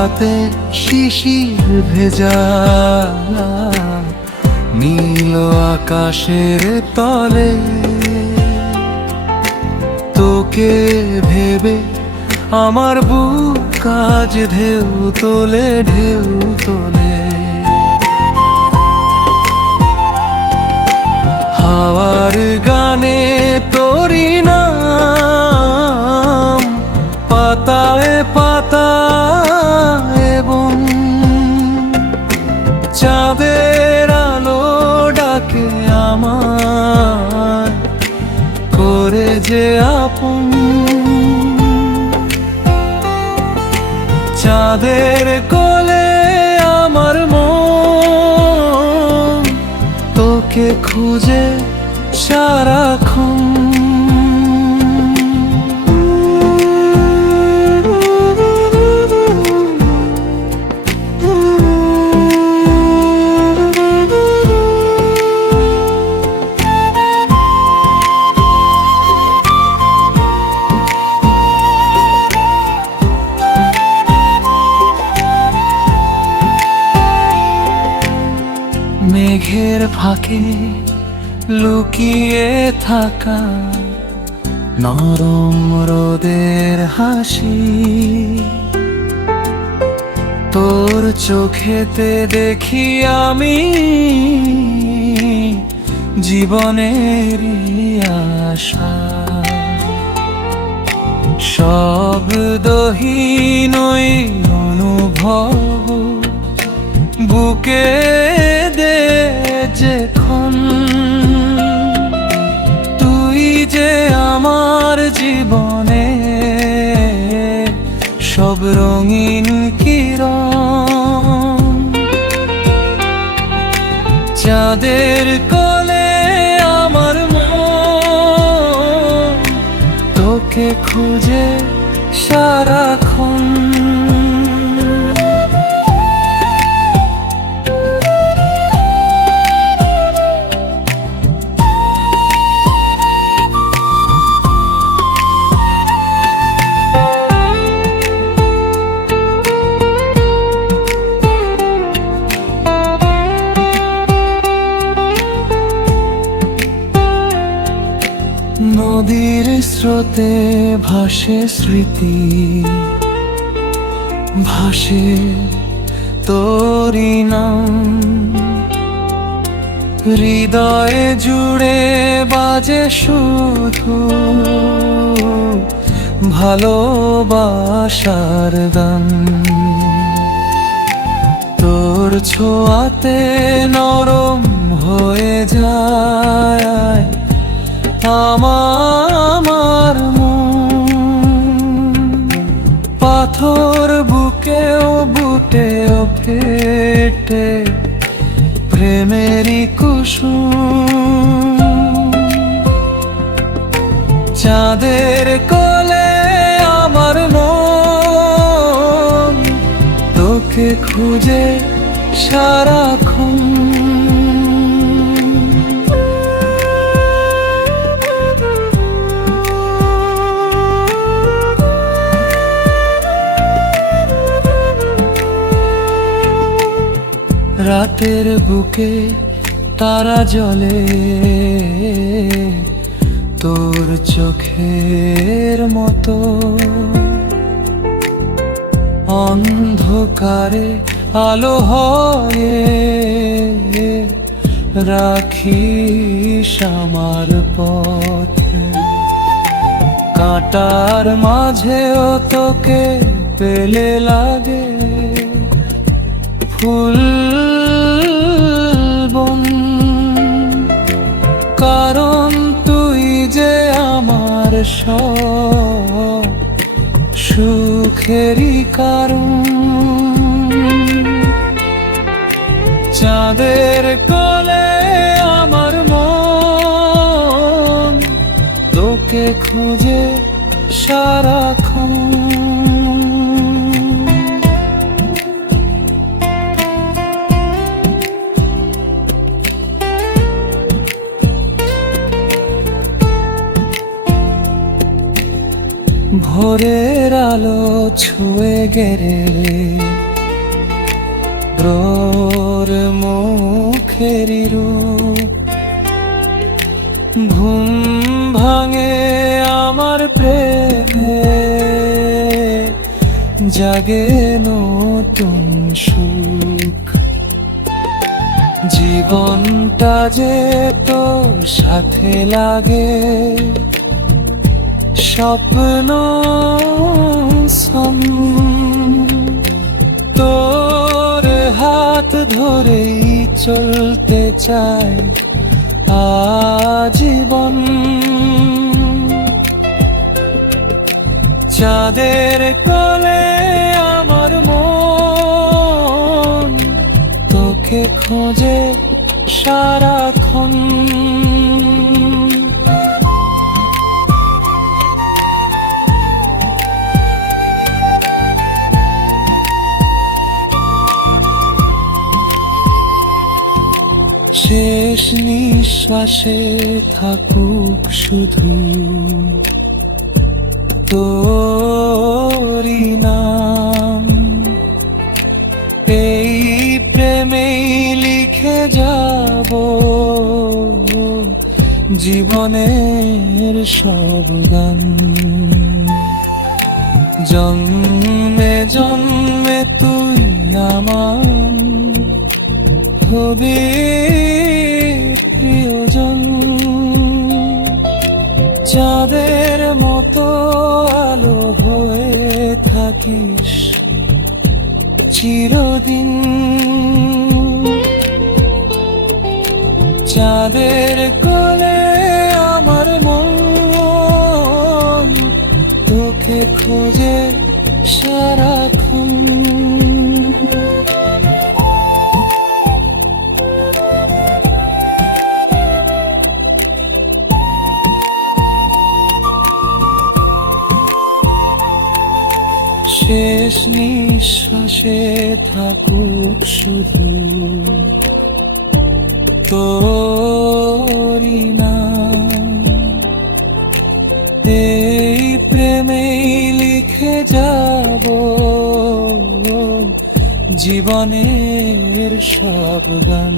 রাতে শিশির ভেজা নীল আকাশের তলে। তোকে ভেবে আমার বুক কাজ ঢেউ তোলে ঢেউ তোলে। তোকে খুঁজে সারাক্ষণ। মেঘের ফাঁকে লুকিয়ে থাকা নরম রোদের হাসি। তোর চোখেতে দেখি আমি জীবনের আশা। শব্দহীন অনুভব বুকে চাঁদের কোলে আমার মন তোকে খুঁজে সারাক্ষণ স্রোতে ভাসে স্মৃতি, ভাসে তোরি নাম। হৃদয়ে জুড়ে বাজে শুধু ভালোবাসার গান। তোর ছোঁয়াতে নরম প্রেমেরই কুসুম। চাঁদের কোলে আমার মন তোকে খুঁজে সারাক্ষণ। রাতের বুকে তারা জলে, তোর চোখের মতো। অন্ধকারে আলো হয়ে রাখিস আমার পথে। কাটার মাঝেও তোকে পেলে লাগে। ফুল সব সুখেরই কারণ। চাঁদের কলে আমার মন তোকে খুঁজে সারাক্ষণ। ভোরের আলো ছুঁয়ে গেরে ব্রোর মুখেরই রূপ। ঘুম ভাঙে আমার প্রেমে, জাগে নতুন সুখ। জীবনটা যে তোর সাথে লাগে স্বপ্ন সম তোর হাত ধরেই চলতে চায় আজীবন। চাঁদের কোলে আমার মন, তোকে খোঁজে সারাক্ষণ। শেষ নিঃশ্বাসে থাকুক শুধু। তোরি নাম। এই প্রেমেই লিখে যাব। জীবনের সব গান। জন্মে জন্মে তুই আমার হবি প্রিয়জন। চাঁদের মতো আলো হয়ে থাকিস চিরদিন। চাঁদের কোলে আমার মন তোকে খোঁজে সারাক্ষণ শেষ নিঃশ্বাসে থাকুক শুধু। তোরি এই প্রেমেই লিখে যাব জীবনের সব গান।